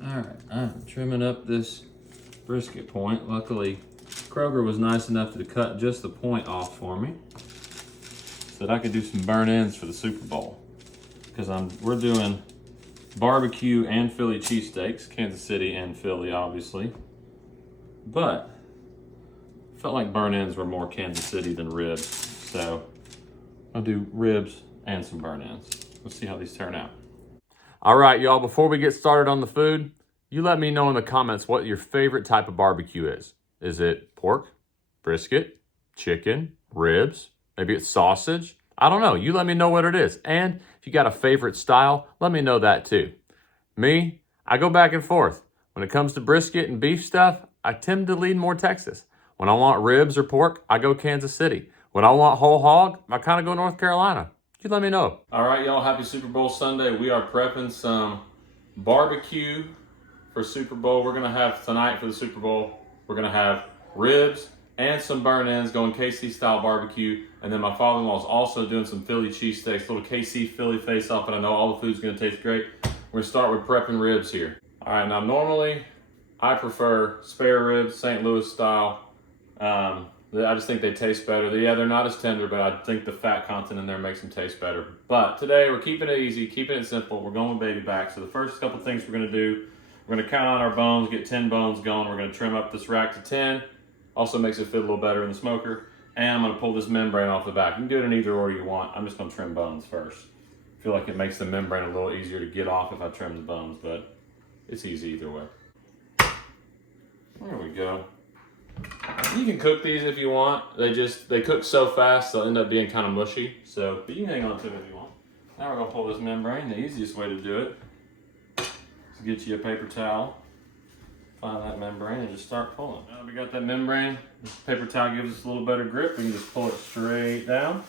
All right, I'm trimming up this brisket point. Luckily, Kroger was nice enough to cut just the point off for me so that I could do some burn ends for the Super Bowl. Because we're doing barbecue and Philly cheesesteaks, Kansas City and Philly, obviously. But I felt like burn ends were more Kansas City than ribs, so I'll do ribs and some burn ends. Let's see how these turn out. All right, y'all, before we get started on the food, you let me know in the comments what your favorite type of barbecue is. Is it pork, brisket, chicken, ribs? Maybe it's sausage? I don't know. You let me know what it is. And if you got a favorite style, let me know that too. Me, I go back and forth. When it comes to brisket and beef stuff, I tend to lean more Texas. When I want ribs or pork, I go Kansas City. When I want whole hog, I kind of go North Carolina. You let me know. All right, y'all, happy Super Bowl Sunday. We are prepping some barbecue for Super Bowl. We're gonna have tonight for the Super Bowl, we're gonna have ribs and some burn ends going KC style barbecue. And then my father-in-law is also doing some Philly cheesesteaks, little KC Philly face off, and I know all the food's gonna taste great. We're gonna start with prepping ribs here. All right, now normally I prefer spare ribs, St. Louis style. I just think they taste better. Yeah, they're not as tender, but I think the fat content in there makes them taste better. But today we're keeping it easy, keeping it simple. We're going with baby back. So the first couple things we're gonna do, we're gonna count on our bones, get 10 bones going. We're gonna trim up this rack to 10. Also makes it fit a little better in the smoker. And I'm gonna pull this membrane off the back. You can do it in either order you want. I'm just gonna trim bones first. I feel like it makes the membrane a little easier to get off if I trim the bones, but it's easy either way. There we go. You can cook these if you want. They cook so fast they'll end up being kind of mushy. So, but you can hang on to them if you want. Now we're gonna pull this membrane. The easiest way to do it is get you a paper towel, find that membrane, and just start pulling. Now we got that membrane. This paper towel gives us a little better grip. We can just pull it straight down.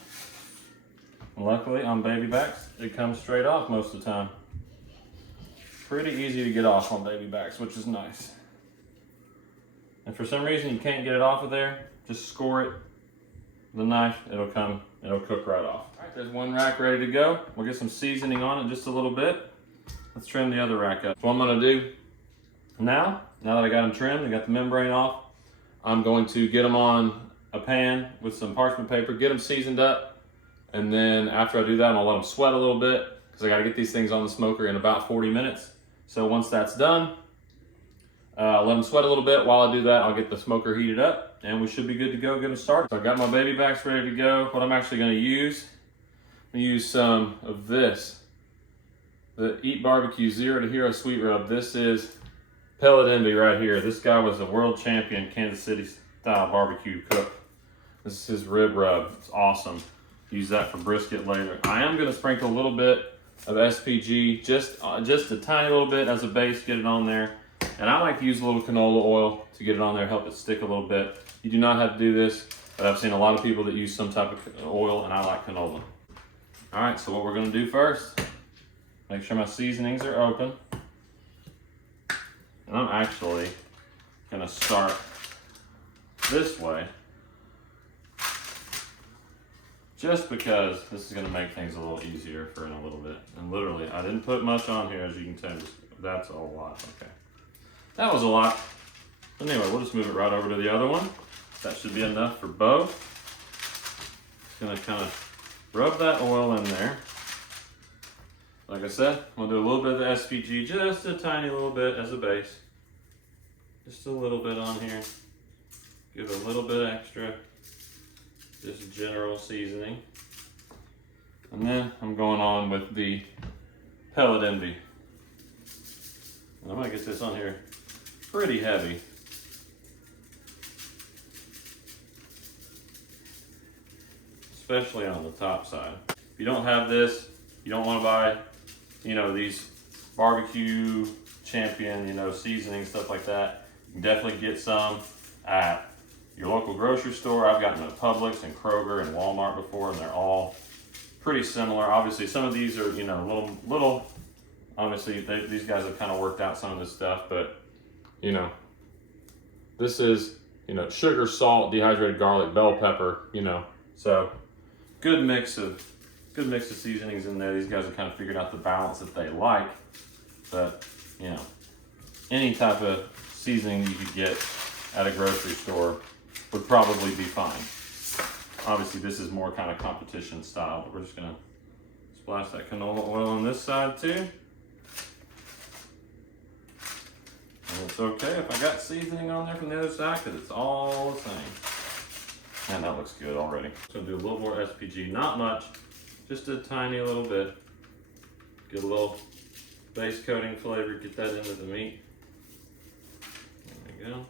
And luckily on baby backs, it comes straight off most of the time. Pretty easy to get off on baby backs, which is nice. And for some reason you can't get it off of there, just score it with a knife, it'll cook right off. All right, there's one rack ready to go. We'll get some seasoning on it just a little bit. Let's trim the other rack up. So what I'm gonna do now that I got them trimmed, I got the membrane off, I'm going to get them on a pan with some parchment paper, get them seasoned up, and then after I do that, I'm gonna let them sweat a little bit because I gotta get these things on the smoker in about 40 minutes. So once that's done, let them sweat a little bit. While I do that, I'll get the smoker heated up and we should be good to go, get them started. So I got my baby backs ready to go. What I'm actually gonna use, I'm gonna use some of this, the Eat Barbecue Zero to Hero Sweet Rub. This is Pellet Envy right here. This guy was a world champion Kansas City style barbecue cook. This is his rib rub, it's awesome. Use that for brisket later. I am gonna sprinkle a little bit of SPG, just a tiny little bit as a base, get it on there. And I like to use a little canola oil to get it on there, help it stick a little bit. You do not have to do this, but I've seen a lot of people that use some type of oil, and I like canola. All right, so what we're gonna do first, make sure my seasonings are open. And I'm actually gonna start this way, just because this is gonna make things a little easier for in a little bit. And literally, I didn't put much on here, as you can tell. That's a lot, okay. That was a lot. But anyway, we'll just move it right over to the other one. That should be enough for both. Just gonna kind of rub that oil in there. Like I said, I'm gonna do a little bit of the SPG, just a tiny little bit as a base. Just a little bit on here. Give it a little bit extra, just general seasoning. And then I'm going on with the Pellet Envy. I'm gonna get this on here pretty heavy. Especially on the top side. If you don't have this, you don't wanna buy, these barbecue champion, seasoning, stuff like that. You can definitely get some at your local grocery store. I've gotten at Publix and Kroger and Walmart before, and they're all pretty similar. Obviously, some of these are, little, obviously these guys have kind of worked out some of this stuff, but this is, sugar, salt, dehydrated garlic, bell pepper, so good mix of seasonings in there. These guys have kind of figured out the balance that they like, but any type of seasoning you could get at a grocery store would probably be fine. Obviously this is more kind of competition style, but we're just gonna splash that canola oil on this side too. And it's okay if I got seasoning on there from the other side because it's all the same. And that looks good already. So do a little more SPG, not much, just a tiny little bit. Get a little base coating flavor, get that into the meat. There we go.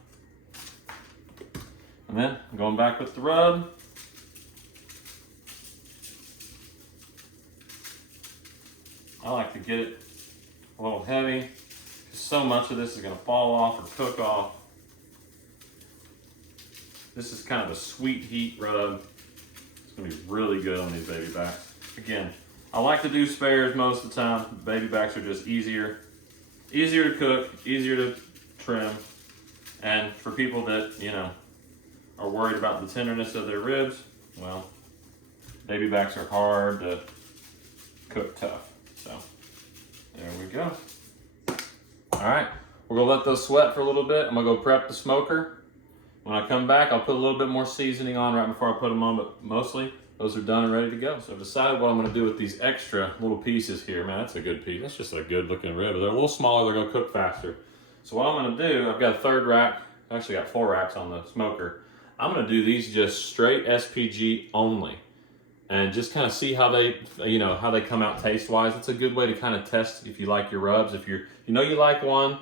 And then going back with the rub. I like to get it a little heavy because so much of this is going to fall off or cook off. This is kind of a sweet heat rub. It's going to be really good on these baby backs. Again, I like to do spares most of the time. Baby backs are just easier to cook, easier to trim. And for people that, you know, are worried about the tenderness of their ribs, well, baby backs are hard to cook tough. So there we go. All right, we're gonna let those sweat for a little bit. I'm gonna go prep the smoker. When I come back, I'll put a little bit more seasoning on right before I put them on, but mostly those are done and ready to go. So I've decided what I'm gonna do with these extra little pieces here. Man, that's a good piece. That's just a good looking rib. They're a little smaller, they're gonna cook faster. So what I'm gonna do, I've got a third rack, I actually got 4 racks on the smoker. I'm gonna do these just straight SPG only. And just kind of see how they, you know, how they come out taste-wise. It's a good way to kind of test if you like your rubs. If you know you like one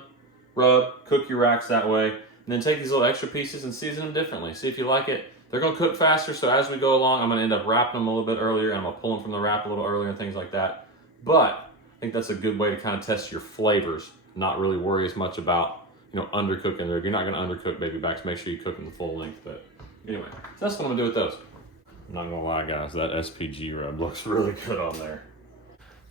rub, cook your racks that way, and then take these little extra pieces and season them differently. See if you like it. They're gonna cook faster, so as we go along, I'm gonna end up wrapping them a little bit earlier, and I'm gonna pull them from the wrap a little earlier and things like that. But I think that's a good way to kind of test your flavors, not really worry as much about, you know, undercooking them. If you're not gonna undercook baby backs, make sure you cook them the full length. But anyway, so that's what I'm gonna do with those. I'm not gonna lie, guys, that SPG rub looks really good on there.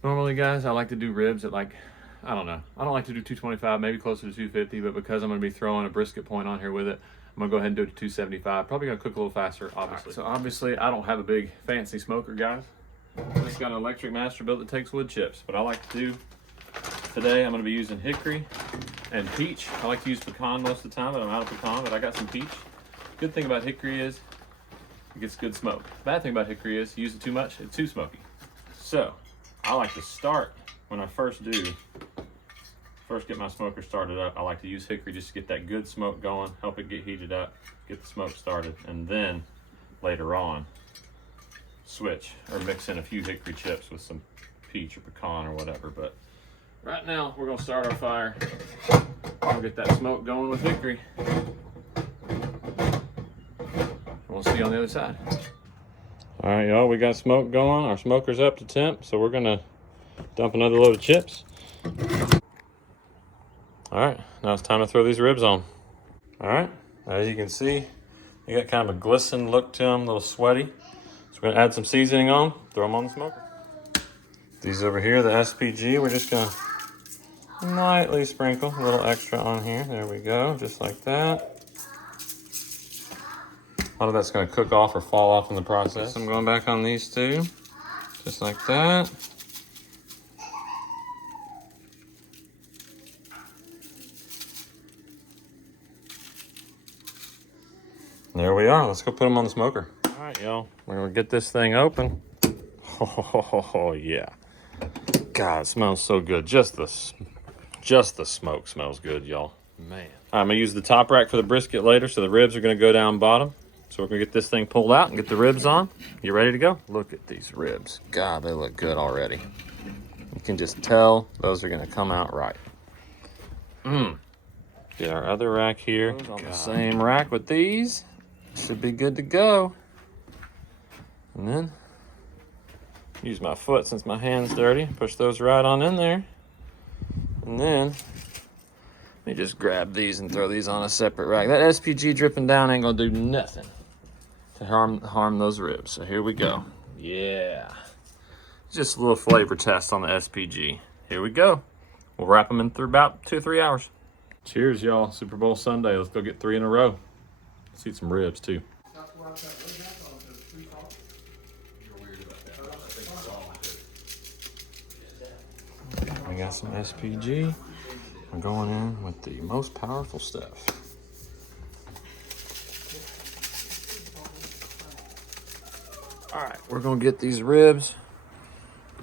Normally, guys, I like to do ribs at like, I don't know. I don't like to do 225, maybe closer to 250, but because I'm gonna be throwing a brisket point on here with it, I'm gonna go ahead and do it to 275. Probably gonna cook a little faster, obviously. Right, so obviously, I don't have a big fancy smoker, guys. I just got an electric Masterbuilt that takes wood chips, but I like to do, today I'm gonna be using hickory and peach. I like to use pecan most of the time, but I'm out of pecan, but I got some peach. Good thing about hickory is, it gets good smoke. Bad thing about hickory is you use it too much, it's too smoky. So I like to start when I first get my smoker started up. I like to use hickory just to get that good smoke going, help it get heated up, get the smoke started, and then later on switch or mix in a few hickory chips with some peach or pecan or whatever. But right now we're gonna start our fire. We'll get that smoke going with hickory. We'll see you on the other side. All right, y'all, we got smoke going. Our smoker's up to temp, so we're gonna dump another load of chips. All right, now it's time to throw these ribs on. All right, as you can see, they got kind of a glisten look to them, a little sweaty. So we're gonna add some seasoning on, throw them on the smoker. These over here, the SPG, we're just gonna lightly sprinkle a little extra on here. There we go, just like that. A lot of that's gonna cook off or fall off in the process. So I'm going back on these two, just like that. There we are, let's go put them on the smoker. All right, y'all, we're gonna get this thing open. Oh, yeah. God, it smells so good. Just the smoke smells good, y'all. Man. I'm gonna use the top rack for the brisket later, so the ribs are gonna go down bottom. So we're gonna get this thing pulled out and get the ribs on. You ready to go? Look at these ribs. God, they look good already. You can just tell those are gonna come out right. Get our other rack here. On the same rack with these. Should be good to go. And then use my foot since my hand's dirty. Push those right on in there. And then let me just grab these and throw these on a separate rack. That SPG dripping down ain't gonna do nothing to harm those ribs. So here we go. Yeah. Just a little flavor test on the SPG. Here we go. We'll wrap them in through about 2 or 3 hours. Cheers, y'all. Super Bowl Sunday. Let's go get 3 in a row. Let's eat some ribs, too. We got some SPG. We're going in with the most powerful stuff. All right, we're gonna get these ribs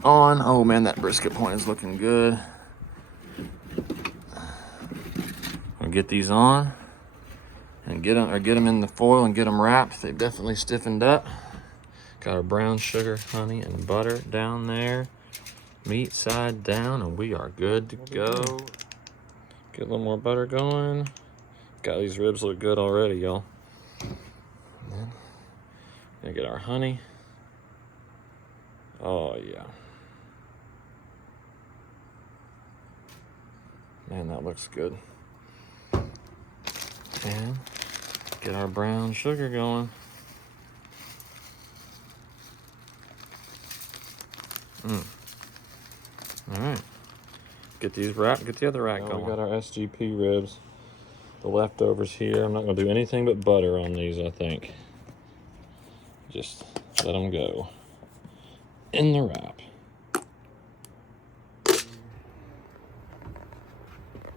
on. Oh man, that brisket point is looking good. I'll get these on and get them in the foil and get them wrapped. They've definitely stiffened up. Got our brown sugar, honey, and butter down there. Meat side down, and we are good to go. Get a little more butter going. God, these ribs look good already, y'all. Then gonna get our honey. Oh yeah. Man, that looks good. And get our brown sugar going. All right. Get these wrapped, get the other rack going. We got our SGP ribs, the leftovers here. I'm not gonna do anything but butter on these, I think. Just let them go in the wrap.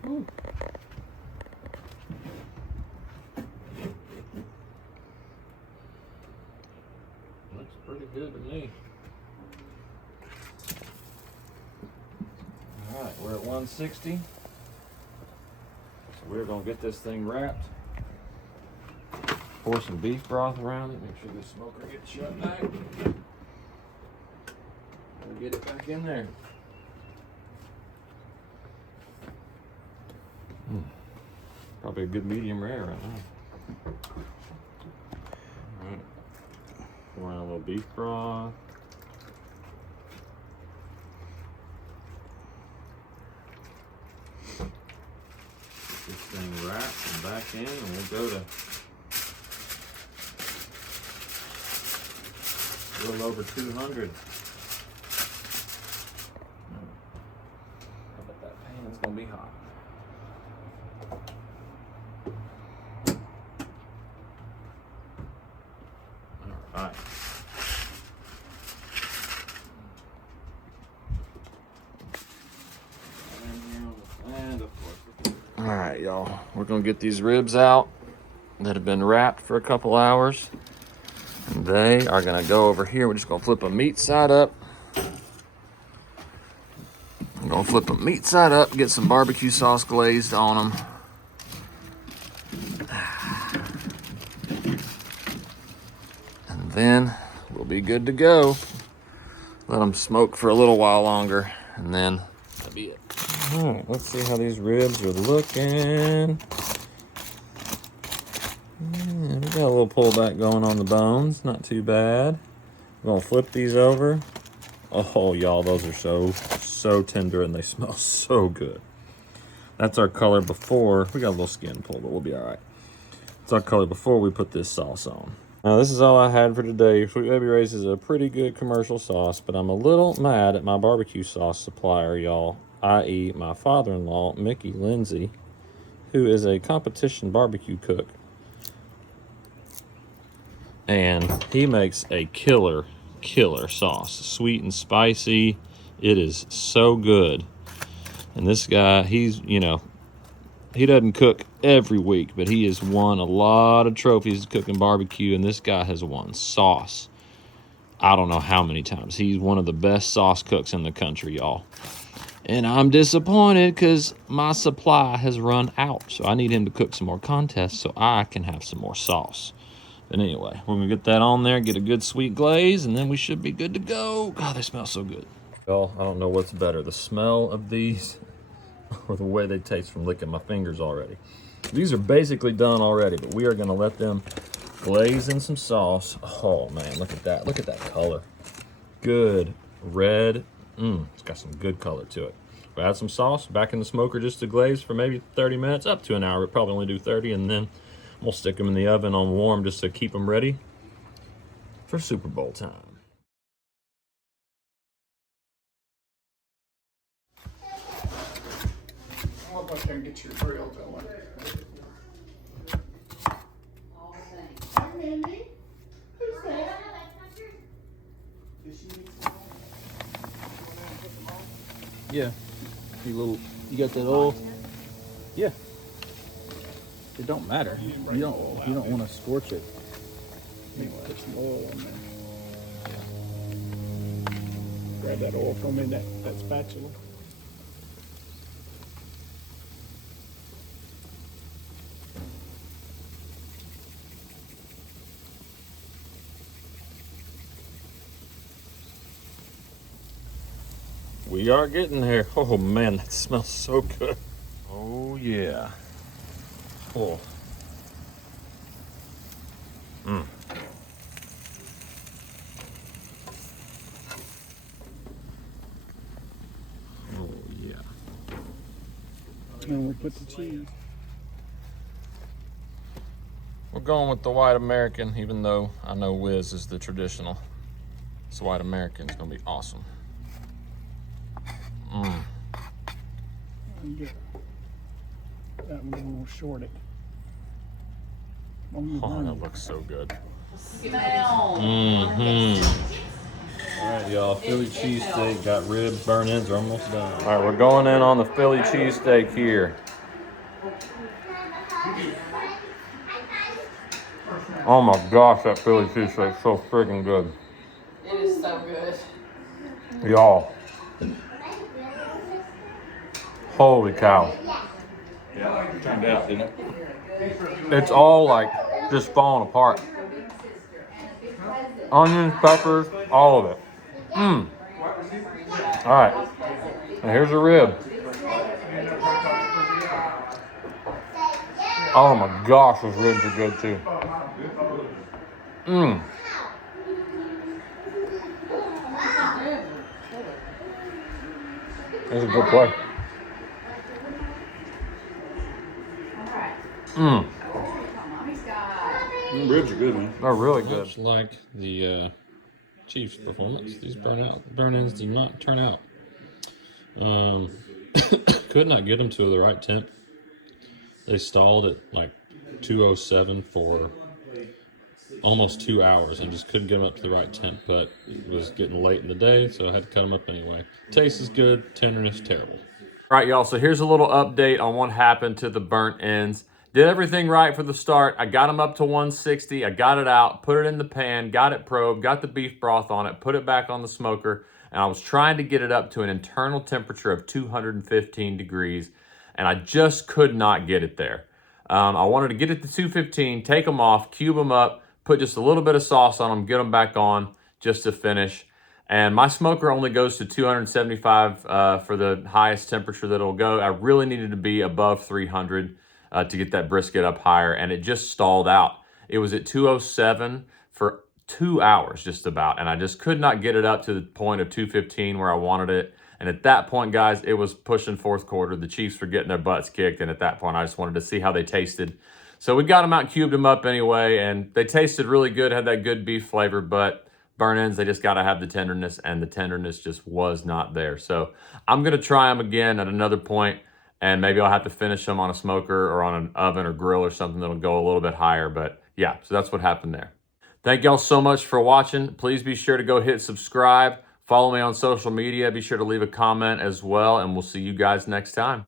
Ooh. Looks pretty good to me. All right, we're at 160. So we're gonna get this thing wrapped. Pour some beef broth around it. Make sure the smoker gets shut back. We'll get it back in there. Probably a good medium rare right now. All right, pour in a little beef broth. Get this thing wrapped and back in, and we'll go to a little over 200. I bet that pan is gonna be hot. All right. And of course. All right, y'all. We're gonna get these ribs out that have been wrapped for a couple hours. And they are gonna go over here. We're just gonna flip them meat side up. I'm gonna flip them meat side up, get some barbecue sauce glazed on them. And then we'll be good to go. Let them smoke for a little while longer, and then that'll be it. All right, let's see how these ribs are looking. Yeah, we got a little pullback going on the bones, not too bad. We're gonna flip these over. Oh, y'all, those are so tender, and they smell so good. That's our color before. We got a little skin pull, but we'll be all right. It's our color before we put this sauce on. Now, this is all I had for today. Sweet Baby Ray's is a pretty good commercial sauce, but I'm a little mad at my barbecue sauce supplier, y'all, i.e. my father-in-law, Mickey Lindsay, who is a competition barbecue cook. And he makes a killer sauce. Sweet and spicy. It is so good. And this guy, he's, you know, he doesn't cook every week, but he has won a lot of trophies cooking barbecue, and this guy has won sauce. I don't know how many times. He's one of the best sauce cooks in the country, y'all. And I'm disappointed because my supply has run out. So I need him to cook some more contests so I can have some more sauce. But anyway, we're going to get that on there, get a good sweet glaze, and then we should be good to go. God, they smell so good. Y'all, I don't know what's better, the smell of these or the way they taste from licking my fingers already. These are basically done already, but we are going to let them glaze in some sauce. Oh, man, look at that. Look at that color. Good red. It's got some good color to it. We'll add some sauce back in the smoker just to glaze for maybe 30 minutes, up to an hour. We'll probably only do 30, and then we'll stick them in the oven on warm just to keep them ready for Super Bowl time. I'll go there and get your grill going. Hi, Mindy. Who's that? Does she need some oil? Yeah. You got that oil? Yeah. It don't matter. You don't want to scorch it. Put some oil on there. Grab that oil from me, that spatula. We are getting there. Oh man, that smells so good. Oh yeah. Oh. Mm. Oh yeah. And we put the cheese. We're going with the white American, even though I know Whiz is the traditional. This white American is gonna be awesome. Mm. That one will short it. Oh, that looks so good. Smell. All right, y'all. Philly cheesesteak, got ribs, burn ends are almost done. All right, we're going in on the Philly cheesesteak here. Oh my gosh, that Philly cheesesteak is so freaking good. It is so good. Y'all. Holy cow. Yeah, it turned out, didn't it? It's all like just falling apart. Onions, peppers, all of it. Mmm. All right. And here's a rib. Oh my gosh, those ribs are good too. Mmm. That's a good play. Mmm. Ribs are good, man. They're really good. Much like the Chiefs' performance, these burn ends did not turn out. Could not get them to the right temp. They stalled at like 207 for almost 2 hours and just couldn't get them up to the right temp, but it was getting late in the day, so I had to cut them up anyway. Taste is good, tenderness terrible. All right, y'all, so here's a little update on what happened to the burnt ends. Did everything right for the start. I got them up to 160. I got it out, put it in the pan, got it probed, got the beef broth on it, put it back on the smoker, and I was trying to get it up to an internal temperature of 215 degrees, and I just could not get it there. I wanted to get it to 215, take them off, cube them up, put just a little bit of sauce on them, get them back on just to finish. And my smoker only goes to 275 for the highest temperature that it'll go. I really needed to be above 300 to get that brisket up higher, and it just stalled out. It was at 207 for 2 hours just about, and I just could not get it up to the point of 215 where I wanted it. And at that point, guys, it was pushing fourth quarter. The Chiefs were getting their butts kicked, and at that point, I just wanted to see how they tasted. So we got them out, cubed them up anyway, and they tasted really good, had that good beef flavor, but burn ends, they just got to have the tenderness, and the tenderness just was not there. So I'm going to try them again at another point, and maybe I'll have to finish them on a smoker or on an oven or grill or something that'll go a little bit higher. But yeah, so that's what happened there. Thank y'all so much for watching. Please be sure to go hit subscribe. Follow me on social media. Be sure to leave a comment as well, and we'll see you guys next time.